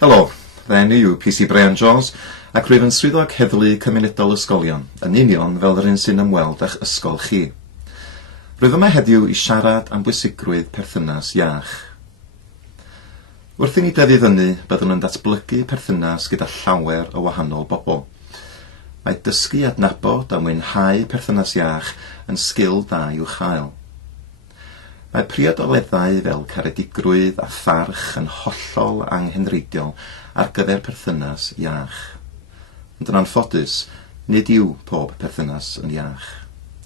Helo, fy enw yw PC Brian Jones ac rwyf yn swyddog heddlu cymunedol ysgolion, yn union fel yr un sy'n ymweld â'ch ysgol chi. Rwyf yma heddiw i siarad am bwysigrwydd perthynas iach. Wrth i ni dyfu fyny byddwn yn datblygu perthynas gyda llawer o wahanol bobl. Mae dysgu adnabod a mwynhau perthynas iach yn sgil da i'w chael. Mae priodoleddau fel caredigrwydd a pharch yn hollol anghenreidiol ar gyfer perthynas iach. Ond yn anffodus, nid yw pob perthynas yn iach.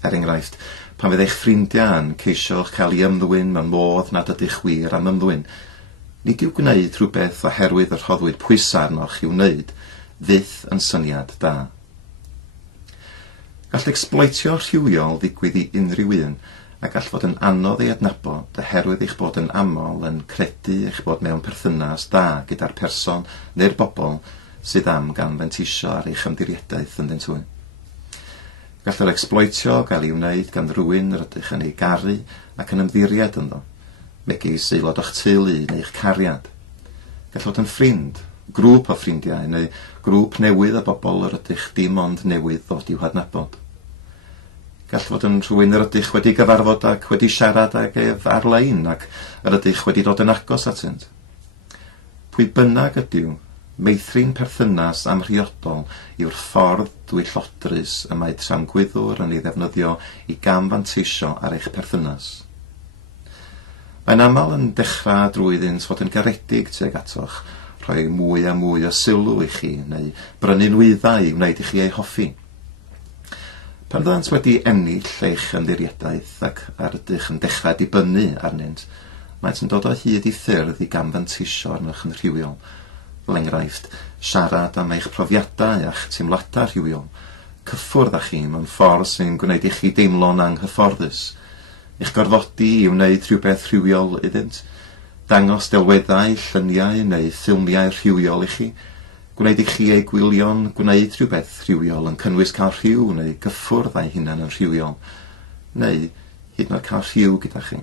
Er enghraifft, pan fydd eich ffrindiau yn ceisio'ch cael ei ymddwyn mewn modd nad ydych wir am ymddwyn, nid yw gwneud rhywbeth oherwydd y rhoddwyd pwysau arnoch i'w wneud, fyth yn syniad da. Gall ecsbloetio rhywiol ddigwydd i unrhyw un, a gall fod yn anodd ei adnabod oherwydd eich bod yn aml yn credu eich bod mewn perthynas da gyda'r person neu'r bobl sydd am gan fentisio ar eich ymdiriadaeth yn dentwy. Gall yr ecsbloetio gael ei wneud gan rywun yr ydych yn ei garu ac yn ymddiried ynddo, megis aelod o'ch teulu neu eich cariad. Gall fod yn ffrind, grŵp o ffrindiau neu grŵp newydd o bobl yr ydych dim ond newydd ddod i'w hadnabod. Gall fod yn rhywun yr ydych wedi gyfarfod ac wedi siarad ag ef ar-lein ac yr ydych wedi dod yn agos atynt. Pwy bynnag ydyw, meithrin perthynas amhriodol yw'r ffordd dwyllodrus y mae tramgwyddwr yn ei ddefnyddio i gamfanteisio ar eich perthynas. Mae'n aml yn dechrau drwy iddynt fod yn garedig tuag atoch, rhoi mwy a mwy o sylw i chi neu brynu nwyddau i wneud i chi ei hoffi. Pan fyddant wedi ennill eich ymddiriadaeth ac ar ydych yn dechrau dibynnu arnynt, maent yn dod o hyd i ffyrdd i gamfanteisio arnoch yn rhywiol. Fel enghraifft, siarad am eich profiadau a'ch teimladau rhywiol, cyffwrdd â chi mewn ffordd sy'n gwneud i chi deimlo'n anghyfforddus, eich gorfodi i wneud rhywbeth rhywiol iddynt, dangos delweddau, lluniau neu ffilmiau rhywiol i chi, gwneud i chi ei gwylio'n gwneud rhywbeth rhywiol yn cynnwys cael rhyw neu gyffwrdd â'i hunan yn rhywiol, neu hyd yn oed cael rhyw gyda chi.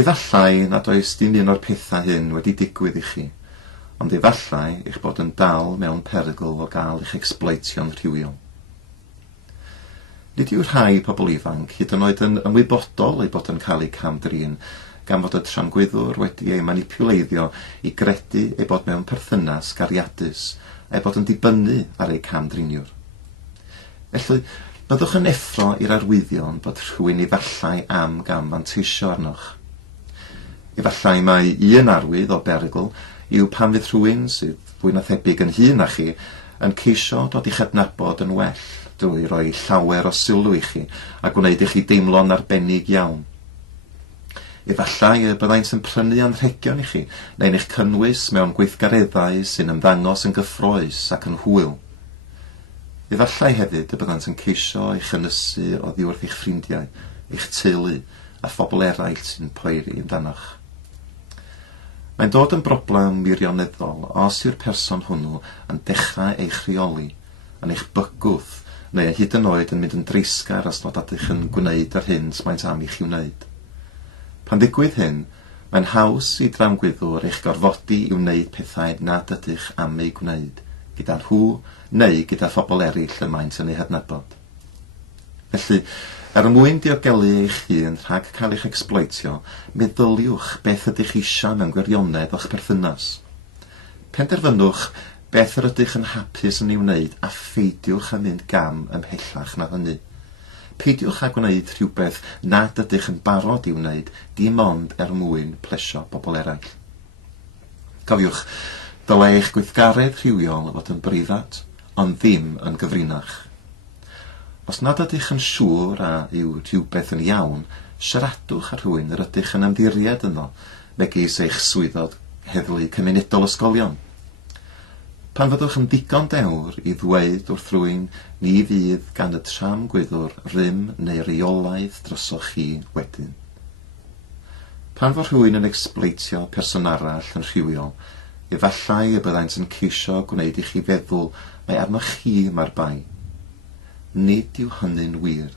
Efallai nad oes dim un o'r pethau hyn wedi digwydd i chi, ond efallai eich bod yn dal mewn perygl o gael eich ecsbloetio'n rhywiol. Nid yw rhai pobl ifanc hyd yn oed yn ymwybodol ei bod yn cael ei camdrin, gan fod y tramgwyddwr wedi ei manipuleiddio i gredu ei bod mewn perthynas gariadus, ei bod yn dibynnu ar ei camdriniwr. Felly, byddwch yn effro i'r arwyddion bod rhywun efallai am gamfanteisio arnoch. Efallai mai un arwydd o berygl yw pan fydd rhywun sydd fwy na thebyg yn hŷn na chi yn ceisio dod i'ch adnabod yn well drwy roi llawer o sylw i chi a gwneud i chi deimlo'n arbennig iawn. Efallai y byddai'n yn prynu anrhegion i chi, neu'n eich cynnwys mewn gweithgareddau sy'n ymddangos yn gyffroes ac yn hwyl. Efallai hefyd y byddant yn ceisio eich ynysu oddi wrth eich ffrindiau, eich teulu a phobl eraill sy'n poeri amdanoch. Mae'n dod yn broblem wirioneddol os yw'r person hwnnw yn dechrau eich rheoli, yn eich bygwth, neu hyd yn oed yn mynd yn dreisgar os nad ydych yn gwneud yr hyn maent am i'ch wneud. Pan ddigwydd hyn, mae'n haws i dramgwyddwr eich gorfodi i wneud pethau nad ydych am ei gwneud, gyda nhw neu gyda phobl eraill y maent yn ei hadnabod. Felly, er mwyn diogelu eich hun rhag cael eich ecsbloetio, meddyliwch beth ydych eisiau mewn gwirionedd o'ch perthynas. Penderfynwch beth yr ydych yn hapus yn ei wneud a pheidiwch â mynd gam ymhellach na hynny. Peidiwch â gwneud rhywbeth nad ydych yn barod i wneud dim ond mwyn plesio bobl eraill. Cofiwch, dylai eich gweithgaredd rhywiol fod yn breifat, ond ddim yn gyfrinach. Os nad ydych yn siŵr a yw rhywbeth yn iawn, siaradwch â rhywun yr ydych yn ymddiried yno, megis eich swyddog heddlu cymunedol ysgolion. Pan fyddwch yn ddigon dewr i ddweud wrth rywun ni fydd gan y tramgwyddwr rym neu reolaeth drosoch chi wedyn. Pan fod rhywun yn ecsbloetio person arall yn rhywiol, efallai y byddant yn ceisio gwneud i chi feddwl mai arnoch chi mae'r bai. Nid yw hynny'n wir.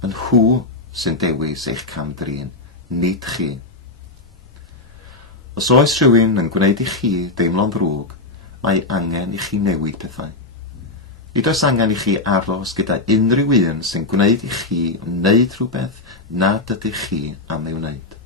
Yn nhw sy'n dewis eich camdrin, nid chi. Os oes rhywun yn gwneud i chi deimlo'n ddrwg, mae angen i chi newid pethau. Nid oes angen i chi aros gyda unrhyw un sy'n gwneud i chi wneud rhywbeth nad ydych chi am ei wneud.